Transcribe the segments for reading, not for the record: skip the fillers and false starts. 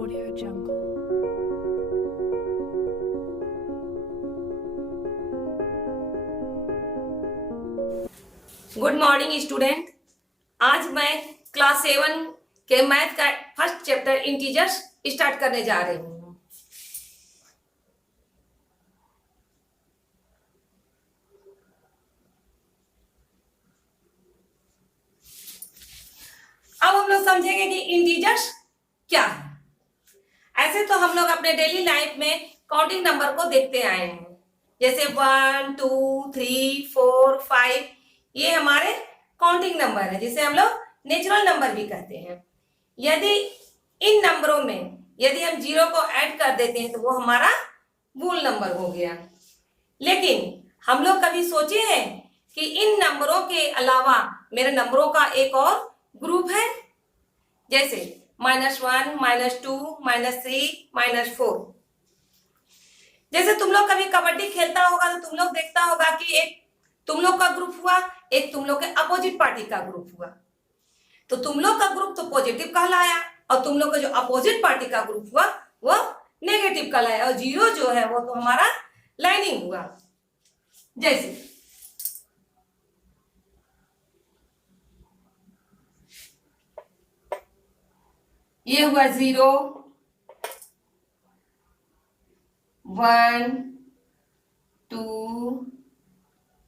Audio Jungle. Good morning student. आज मैं class 7 के मैथ का फर्स्ट चैप्टर इंटीजर्स स्टार्ट करने जा रही हूँ। अब हम लोग समझेंगे कि इंटीजर्स क्या है। ऐसे तो हम लोग अपने डेली लाइफ में काउंटिंग नंबर को देखते आए हैं, जैसे 1 2 3 4 5 ये हमारे काउंटिंग नंबर है, जिसे हम लोग नेचुरल नंबर भी कहते हैं। यदि इन नंबरों में यदि हम जीरो को ऐड कर देते हैं तो वो हमारा मूल नंबर हो गया। लेकिन हम लोग कभी सोचे हैं कि इन नंबरों के अलावा मेरे नंबरों का एक और ग्रुप है, जैसे -1 -2 -3 -4। जैसे तुम लोग कभी कबड्डी खेलता होगा तो तुम लोग देखता होगा कि एक तुम लोग का ग्रुप हुआ, एक तुम लोग के अपोजिट पार्टी का ग्रुप हुआ। तो तुम लोग का ग्रुप तो पॉजिटिव कहलाया और तुम लोग का जो अपोजिट पार्टी का ग्रुप हुआ वो नेगेटिव कहलाया, और जीरो जो है वो तो हमारा लाइनिंग हुआ। जैसे ये हुआ 0 1 2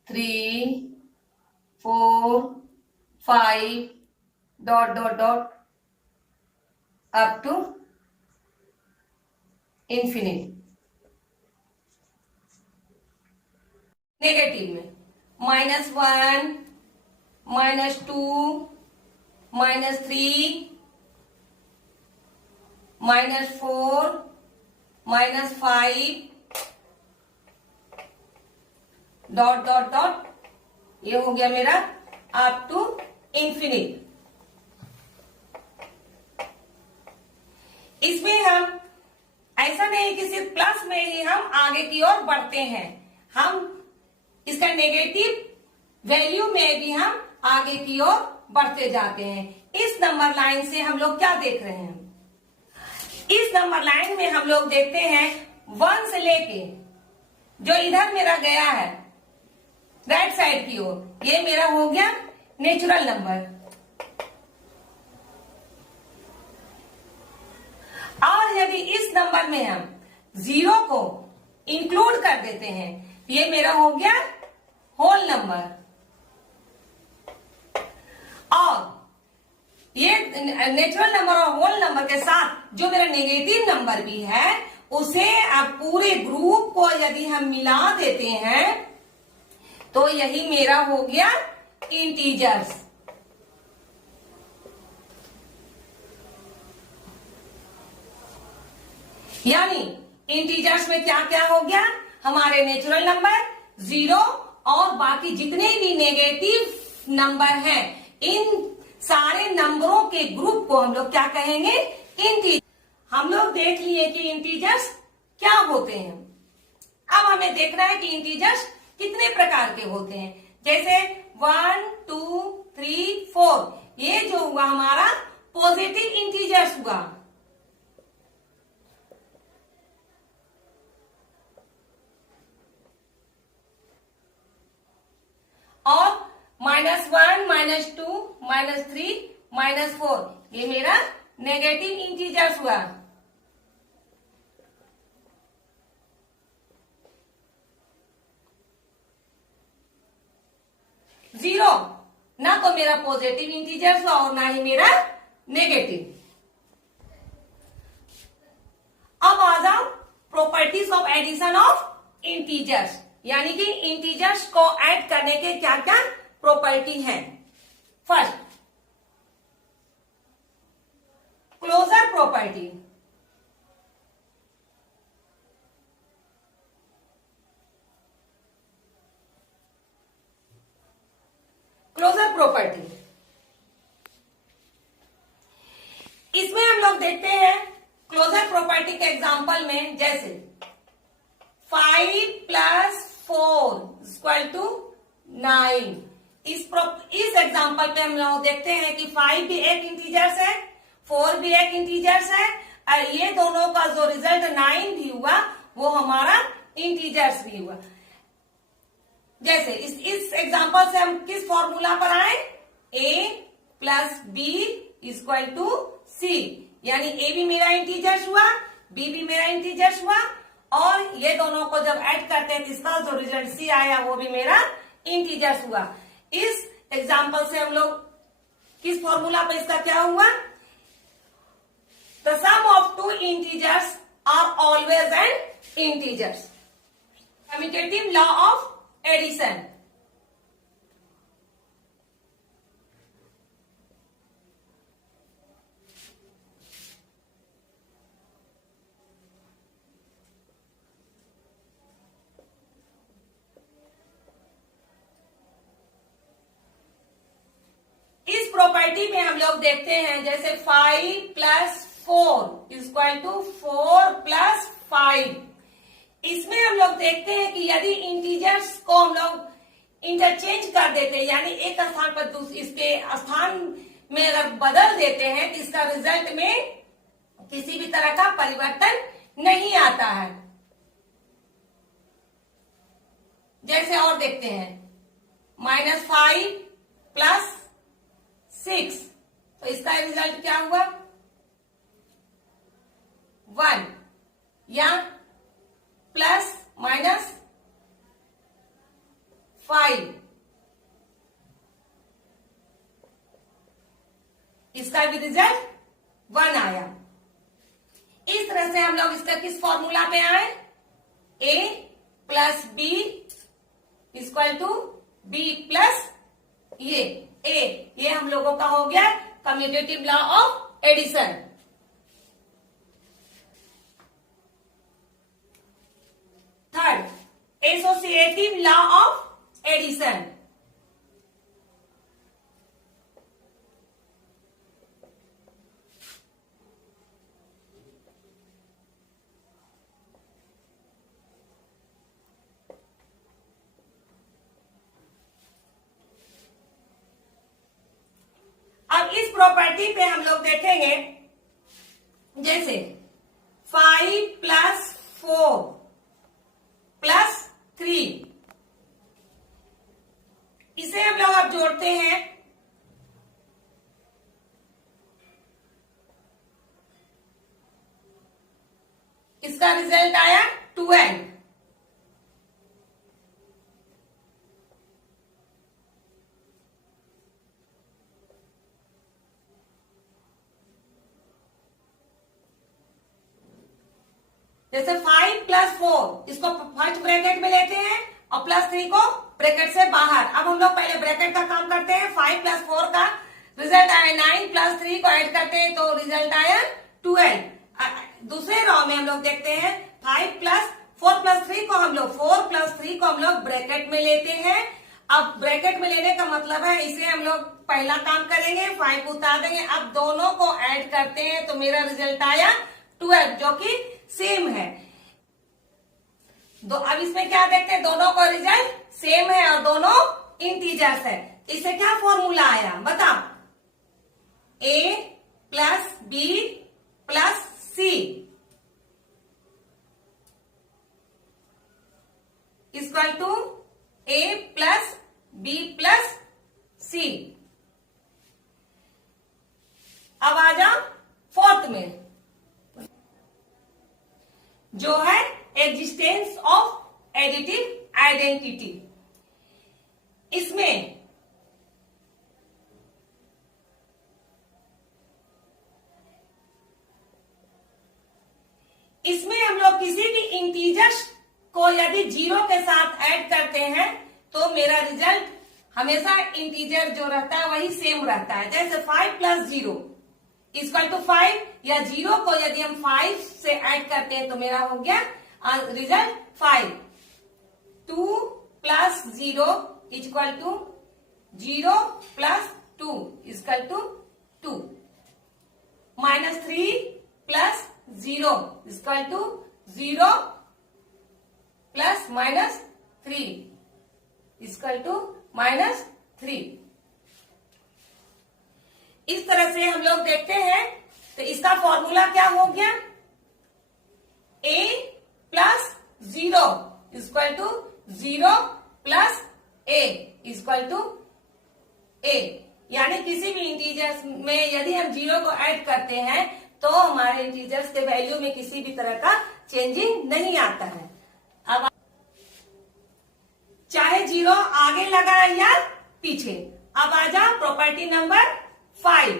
3 4 5 dot dot dot up to infinity. Negative में -1 -2 -3 -4 -5 डॉट डॉट डॉट, ये हो गया मेरा अप टू इंफिनिट। इसमें हम ऐसा नहीं कि सिर्फ प्लस में ही हम आगे की ओर बढ़ते हैं, हम इसका नेगेटिव वैल्यू में भी हम आगे की ओर बढ़ते जाते हैं। इस नंबर लाइन से हम लोग क्या देख रहे हैं? इस नंबर लाइन में हम लोग देखते हैं 1 से लेके जो इधर मेरा गया है राइट साइड की ओर, ये मेरा हो गया नेचुरल नंबर। और यदि इस नंबर में हम 0 को इंक्लूड कर देते हैं, ये मेरा हो गया होल नंबर। और ये नेचुरल नंबर और होल नंबर के साथ जो मेरा नेगेटिव नंबर भी है, उसे अब पूरे ग्रुप को यदि हम मिला देते हैं तो यही मेरा हो गया इंटीजर्स। यानी इंटीजर्स में क्या क्या हो गया? हमारे नेचुरल नंबर, 0 और बाकी जितने भी नेगेटिव नंबर हैं, इन सारे नंबरों के ग्रुप को हम लोग क्या कहेंगे? इंटीजर। हम लोग देख लिए कि इंटीजर्स क्या होते हैं। अब हमें देखना है कि इंटीजर्स कितने प्रकार के होते हैं। जैसे 1 2 3 4, ये जो हुआ हमारा पॉजिटिव इंटीजर्स हुआ। और -1 -2 -3 -4, ये मेरा नेगेटिव इंटीजर्स हुआ। जीरो ना तो मेरा पॉजिटिव इंटीजर्स हुआ और ना ही मेरा नेगेटिव। अब आ जाओ properties of addition of integers, यानी कि इंटीजर्स को ऐड करने के क्या क्या प्रॉपर्टी हैं। First, closure property. Closure property, इसमें हम लोग देखते हैं क्लोजर प्रॉपर्टी के एग्जांपल में, जैसे 5 + 4 = 9। इस एग्जांपल पे हम लोग देखते हैं कि 5 भी एक इंटीजर्स है, 4 भी एक इंटीजर्स है, ये दोनों का जो रिजल्ट 9 भी हुआ वो हमारा इंटीजर्स भी हुआ। जैसे इस एग्जांपल से हम किस फॉर्मूला पर आए, a plus B equal to C, यानी a भी मेरा इंटीजर्स हुआ, b भी मेरा इंटीजर्स हुआ, और ये दोनों को जब ऐड करते हैं तो इसका जो रिजल्ट सी आया वो भी मेरा इंटीजर्स हुआ। इस एग्जांपल से हम लोग किस फॉर्मूला पे इसका क्या हुआ, the sum of two integers are always an integers, commutative law of addition. इस प्रॉपर्टी में हम लोग देखते हैं जैसे 5 प्लस 4 इक्वल टू 4 प्लस 5। इसमें हम लोग देखते हैं कि यदि इंटीजर्स को हम लोग इंटरचेंज कर देते हैं, यानी एक स्थान पर इसके स्थान में अगर बदल देते हैं तो इसका रिजल्ट में किसी भी तरह का परिवर्तन नहीं आता है। जैसे और देखते हैं -5 प्लस 6, तो इसका रिजल्ट क्या हुआ 1, या प्लस माइनस 5, इसका भी रिजल्ट 1 आया। इस तरह से हम लोग इसका किस फॉर्मूला पे आए, a plus B equal to B plus ये हम लोगों का हो गया commutative law of addition. Third, associative law of addition. अब इस प्रॉपर्टी पे हम लोग देखेंगे जैसे 5 प्लस 4 प्लस 3, इसे हम लोग अब जोड़ते हैं, इसका रिजल्ट आया 12। जैसे 5 प्लस 4 इसको फर्स्ट ब्रैकेट में लेते हैं और प्लस 3 को ब्रैकेट से बाहर। अब हम लोग पहले ब्रैकेट का काम करते हैं। 5 प्लस 4 का रिजल्ट आया 9, प्लस 3 को ऐड करते हैं तो रिजल्ट आया 12। दूसरे रॉ में हम लोग देखते हैं 5 प्लस 4 प्लस 3 को हम लोग 4 प्लस 3 को हम लोग ब्रैकेट में लेते हैं। अब ब्रैकेट में लेने का मतलब है इसे हम लोग पहला काम करेंगे, 5 को उतार देंगे। अब दोनों को ऐड करते हैं तो मेरा रिजल्ट आया 12, जो कि सेम है। अब इसमें क्या देखते हैं, दोनों का रिजल्ट सेम है और दोनों इंटीजर्स है। इससे क्या फॉर्मूला आया बताओ, a plus B plus C equal to a plus B plus C. अब आ जाओ फोर्थ में, जो है एग्जिस्टेंस ऑफ एडिटिव आइडेंटिटी। इसमें हम लोग किसी भी इंटीजर्स को यदि 0 के साथ ऐड करते हैं तो मेरा रिजल्ट हमेशा इंटीजर जो रहता है वही सेम रहता है। जैसे 5 प्लस 0 इक्वल टू 5, या 0 को यदि हम 5 से ऐड करते हैं तो मेरा हो गया result 5। 2 plus 0 equal to 0 plus 2 equal to 2। -3 plus 0 equal to 0 plus -3 equal to -3। इस तरह से हम लोग देखते हैं तो इसका फॉर्मूला क्या हो गया, a plus 0 equal to 0 plus a equal to a। यानी किसी भी इंटीजर्स में यदि हम 0 को ऐड करते हैं तो हमारे इंटीजर्स के वैल्यू में किसी भी तरह का चेंजिंग नहीं आता है। अब चाहे 0 आगे लगा या पीछे। अब आ जाओ property number 5,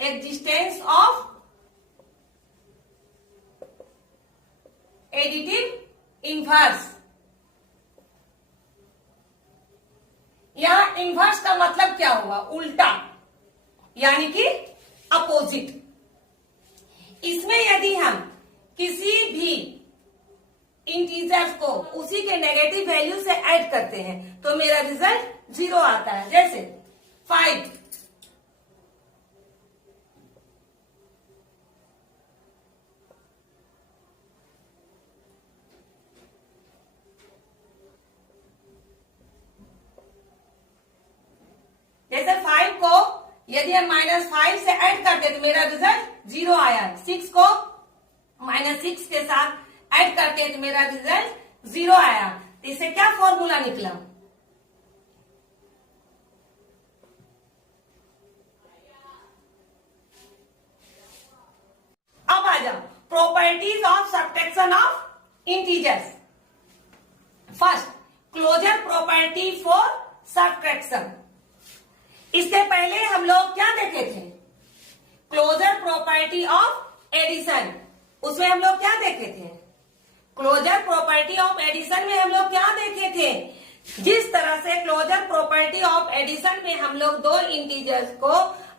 existence of additive inverse. यहां इनवर्स का मतलब क्या हुआ, उल्टा, यानी कि अपोजिट। इसमें यदि हम किसी भी इंटीजर्स को उसी के नेगेटिव वैल्यू से ऐड करते हैं तो मेरा रिजल्ट 0 आता है। जैसे 5 जैसे 5 को यदि हम -5 से ऐड करते तो मेरा रिजल्ट 0 आया। 6 को -6 के साथ ऐड करते तो मेरा रिजल्ट 0 आया। तो इससे क्या फॉर्मूला निकला, अब आ जाओ properties of subtraction of integers. First, closure property for subtraction. इससे पहले हम लोग क्या देखे थे, क्लोजर प्रॉपर्टी ऑफ एडिशन। उसमें हम लोग क्या देखे थे, क्लोजर प्रॉपर्टी ऑफ एडिशन में हम लोग क्या देखे थे, जिस तरह से क्लोजर प्रॉपर्टी ऑफ एडिशन में हम लोग दो इंटीजर्स को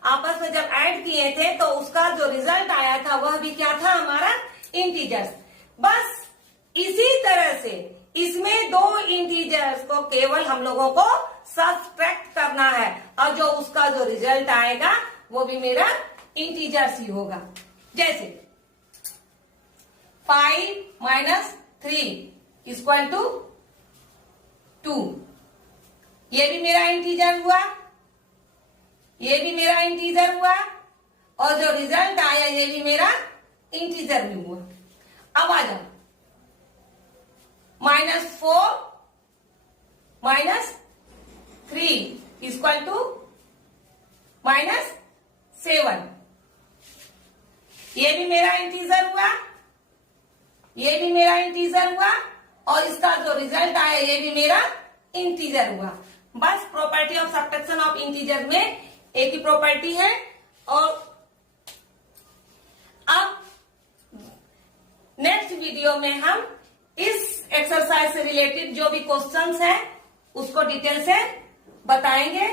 आपस में जब ऐड किए थे तो उसका जो रिजल्ट आया था वह भी क्या था, हमारा इंटीजर्स। बस इसी तरह से इसमें दो इंटीजर्स को केवल हम लोगों को सब्ट्रैक्ट करना है और जो उसका जो रिजल्ट आएगा वो भी मेरा इंटीजर्स ही होगा। जैसे 5 माइनस 3 इक्वल टू 2, ये भी मेरा इंटीजर हुआ, ये भी मेरा इंटीजर हुआ और जो रिजल्ट आया ये भी मेरा इंटीजर भी हुआ। अब आ जाओ -4 माइनस 3 इक्वल टू -7, ये भी मेरा इंटीजर हुआ, ये भी मेरा इंटीजर हुआ और इसका जो रिजल्ट आया ये भी मेरा इंटीजर हुआ। बस property of subtraction of integer में एक ही प्रॉपर्टी है। और अब नेक्स्ट वीडियो में हम इस एक्सरसाइज से रिलेटेड जो भी क्वेश्चंस हैं उसको डिटेल से बताएंगे।